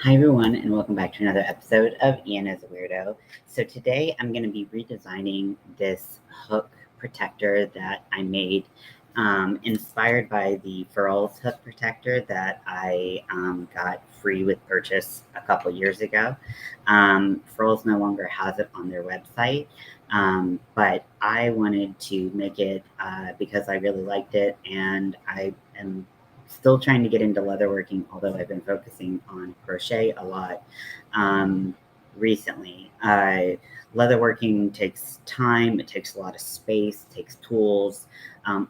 Hi everyone, and welcome back to another episode of Ian as a Weirdo. So today I'm going to be redesigning this hook protector that I made, inspired by the Furls hook protector that I got free with purchase a couple years ago. Furls no longer has it on their website, but I wanted to make it because I really liked it, and I am still trying to get into leatherworking, although I've been focusing on crochet a lot recently. Leatherworking takes time, it takes a lot of space, it takes tools.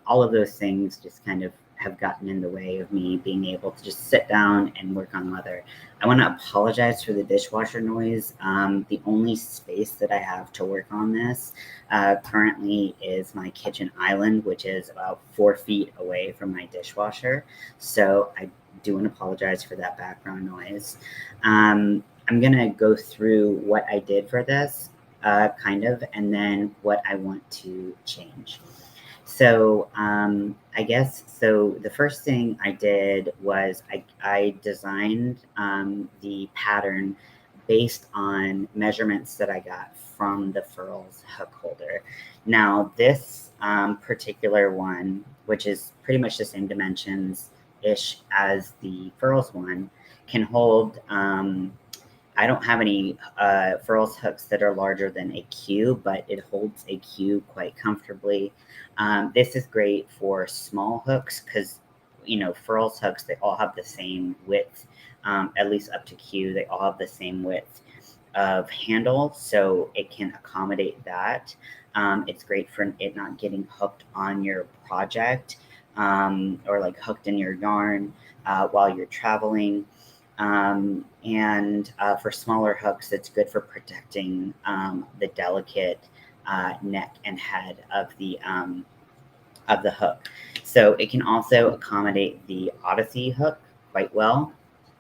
All of those things just kind of have gotten in the way of me being able to just sit down and work on leather. I want to apologize for the dishwasher noise. The only space that I have to work on this currently is my kitchen island, which is about 4 feet away from my dishwasher. So I do want to apologize for that background noise. I'm going to go through what I did for this, and then what I want to change. So I guess the first thing I did was I designed the pattern based on measurements that I got from the Furls hook holder. Now this particular one, which is pretty much the same dimensions ish as the Furls one, can hold I don't have any Furls hooks that are larger than a Q, but it holds a Q quite comfortably. This is great for small hooks because, Furls hooks, they all have the same width, at least up to Q, they all have the same width of handle, so it can accommodate that. It's great for it not getting hooked on your project or like hooked in your yarn while you're traveling. And for smaller hooks, it's good for protecting the delicate neck and head of the hook. So it can also accommodate the Odyssey hook quite well.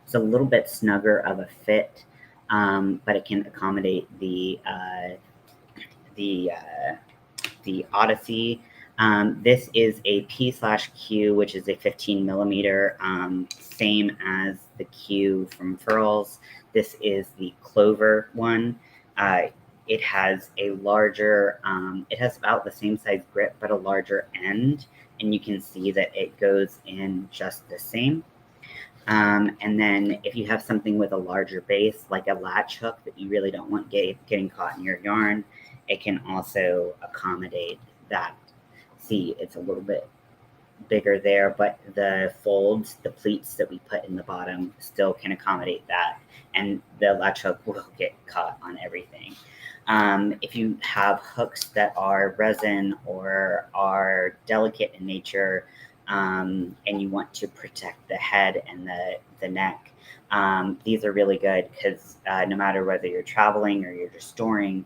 It's a little bit snugger of a fit, but it can accommodate the Odyssey. This is a P/Q, which is a 15 millimeter, same as the Q from Furls. This is the Clover one. It has a larger, it has about the same size grip, but a larger end, and you can see that it goes in just the same. And then if you have something with a larger base, like a latch hook that you really don't want getting caught in your yarn, it can also accommodate that. See, it's a little bit bigger there, but the folds, the pleats that we put in the bottom still can accommodate that. And the latch hook will get caught on everything. If you have hooks that are resin or are delicate in nature, and you want to protect the head and the neck, these are really good because no matter whether you're traveling or you're just storing,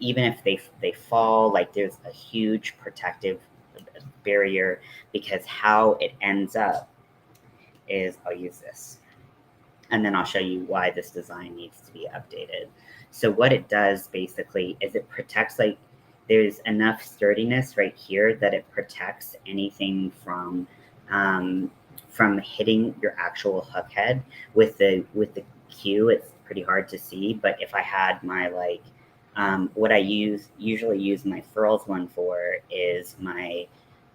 even if they fall, like there's a huge protective barrier, because how it ends up is I'll use this. And then I'll show you why this design needs to be updated. So what it does basically is it protects, like there's enough sturdiness right here that it protects anything from hitting your actual hook head. With the Q, it's pretty hard to see, but if I had my what I usually use my Furls one for is my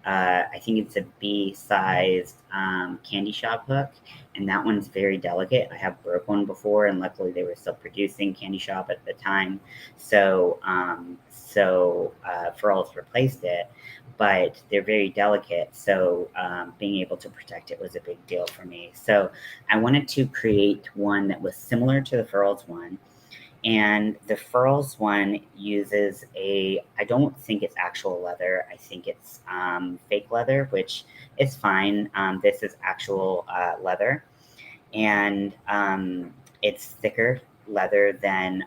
I think it's a B-sized candy shop hook, and that one's very delicate. I have broke one before, and luckily they were still producing candy shop at the time, so Furls replaced it, but they're very delicate, so being able to protect it was a big deal for me. So I wanted to create one that was similar to the Furls one. And the Furls one uses I don't think it's actual leather. I think it's fake leather, which is fine. This is actual leather. And it's thicker leather than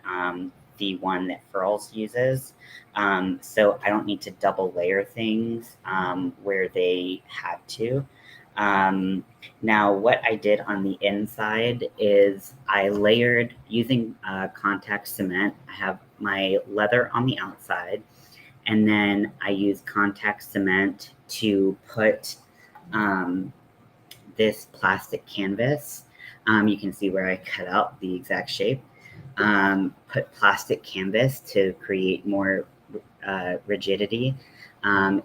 the one that Furls uses. So I don't need to double layer things where they had to. Now, what I did on the inside is I layered using contact cement. I have my leather on the outside, and then I use contact cement to put this plastic canvas You can see where I cut out the exact shape. Put plastic canvas to create more rigidity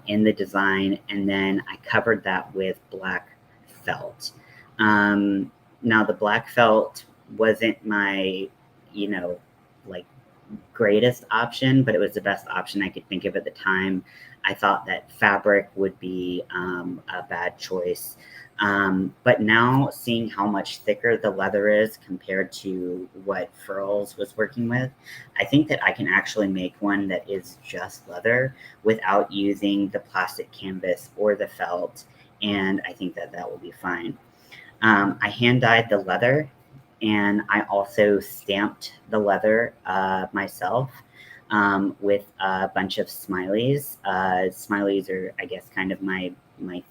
in the design, and then I covered that with black felt. Now the black felt wasn't my, like greatest option, but it was the best option I could think of at the time. I thought that fabric would be a bad choice. But now seeing how much thicker the leather is compared to what Furls was working with, I think that I can actually make one that is just leather without using the plastic canvas or the felt. And I think that that will be fine. I hand dyed the leather, and I also stamped the leather myself with a bunch of smileys. Smileys are, I guess, kind of my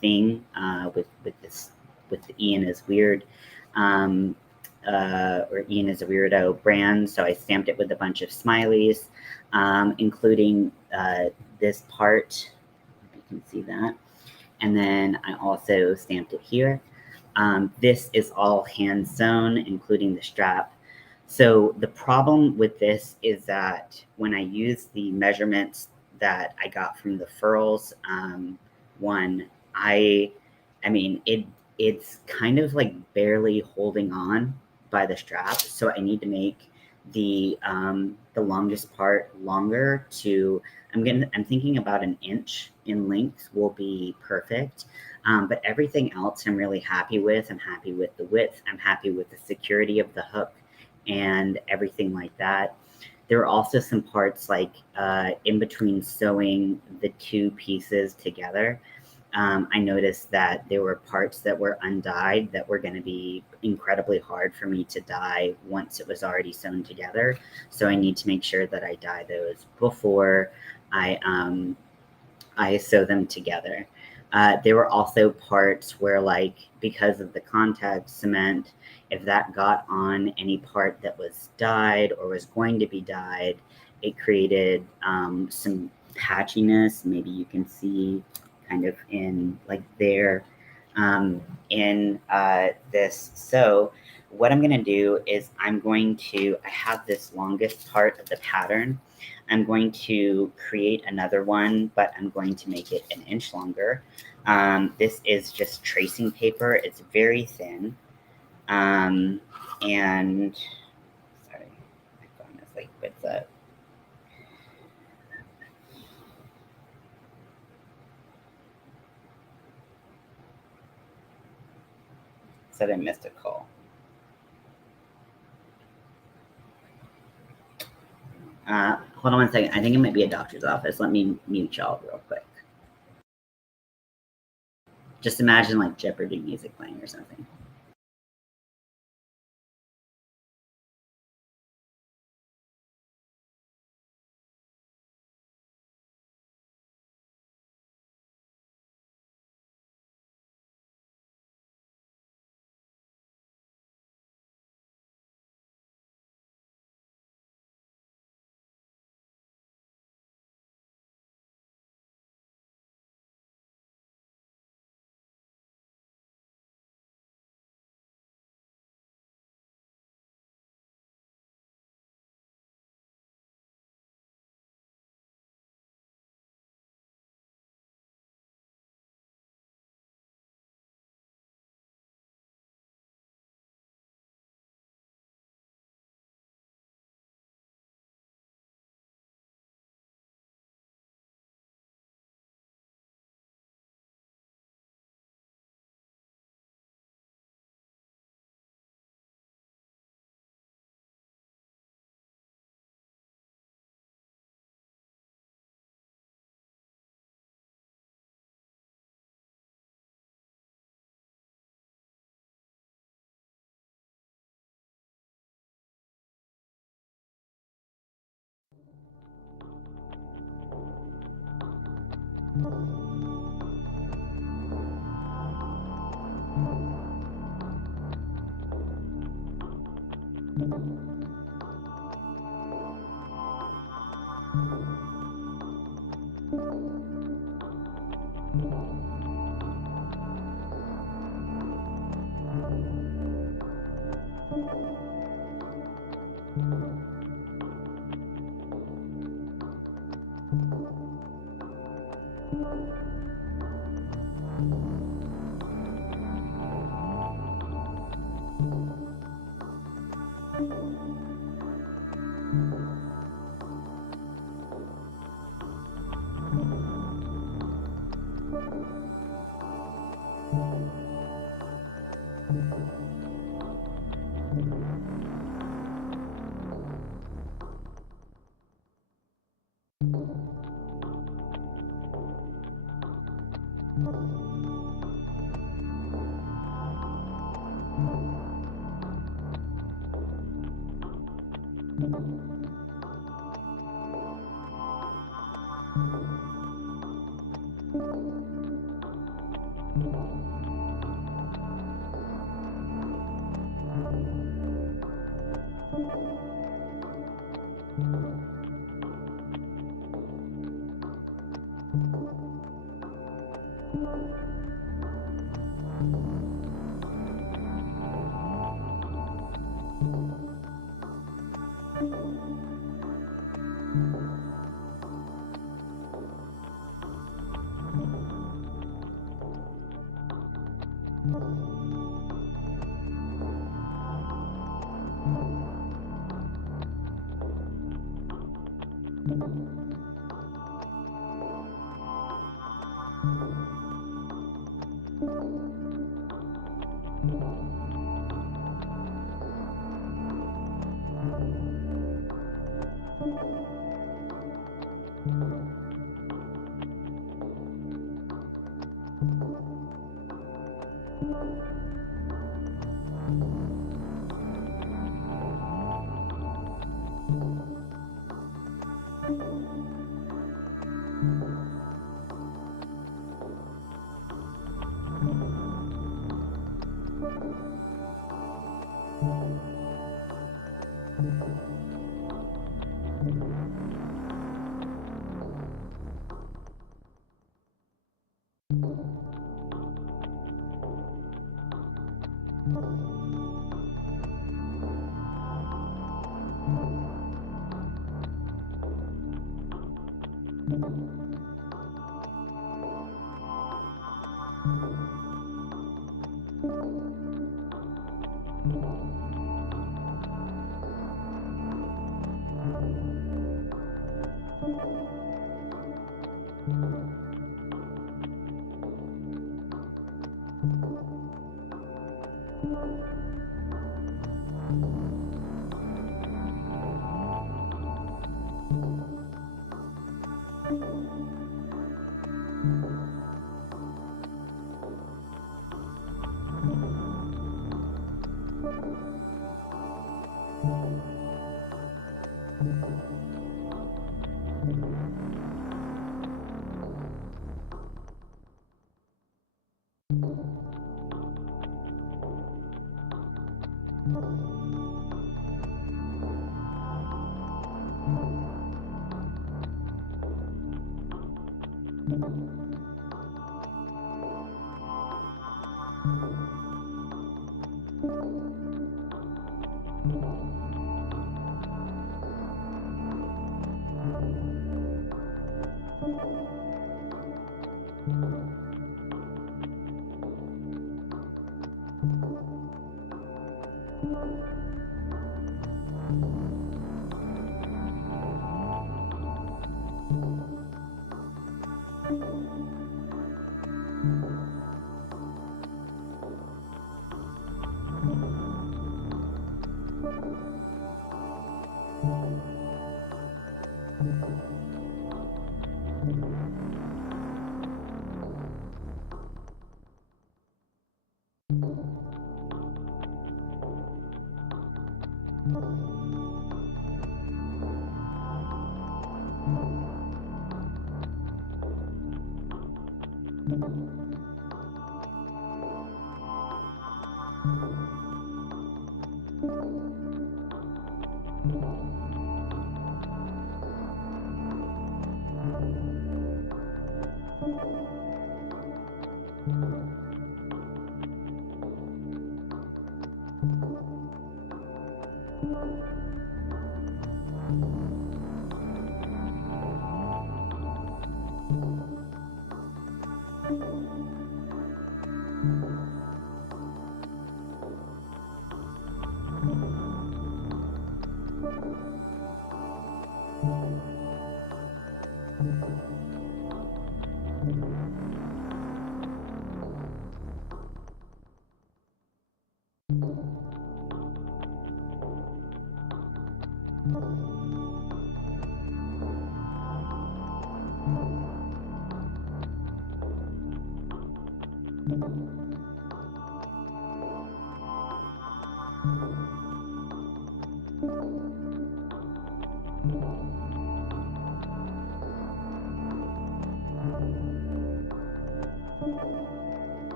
thing with the Ian is weird. Or Ian is a weirdo brand. So I stamped it with a bunch of smileys, including this part. You can see that. And then I also stamped it here. This is all hand sewn, including the strap. So the problem with this is that when I use the measurements that I got from the Furls one, I mean, it's kind of like barely holding on by the strap. So I need to make the longest part longer to, I'm thinking about an inch in length will be perfect. But everything else I'm really happy with. I'm happy with the width. I'm happy with the security of the hook and everything like that. There are also some parts like in between sewing the two pieces together. I noticed that there were parts that were undyed that were going to be incredibly hard for me to dye once it was already sewn together. So I need to make sure that I dye those before I sew them together. There were also parts where, like, because of the contact cement, if that got on any part that was dyed or was going to be dyed, it created some patchiness. Maybe you can see kind of in like there in this. So what I'm going to do is I have this longest part of the pattern. I'm going to create another one, but I'm going to make it an inch longer. This is just tracing paper. It's very thin. And sorry, my phone is like with the. Said I missed a call. Hold on one second. I think it might be a doctor's office. Let me mute y'all real quick. Just imagine like Jeopardy music playing or something.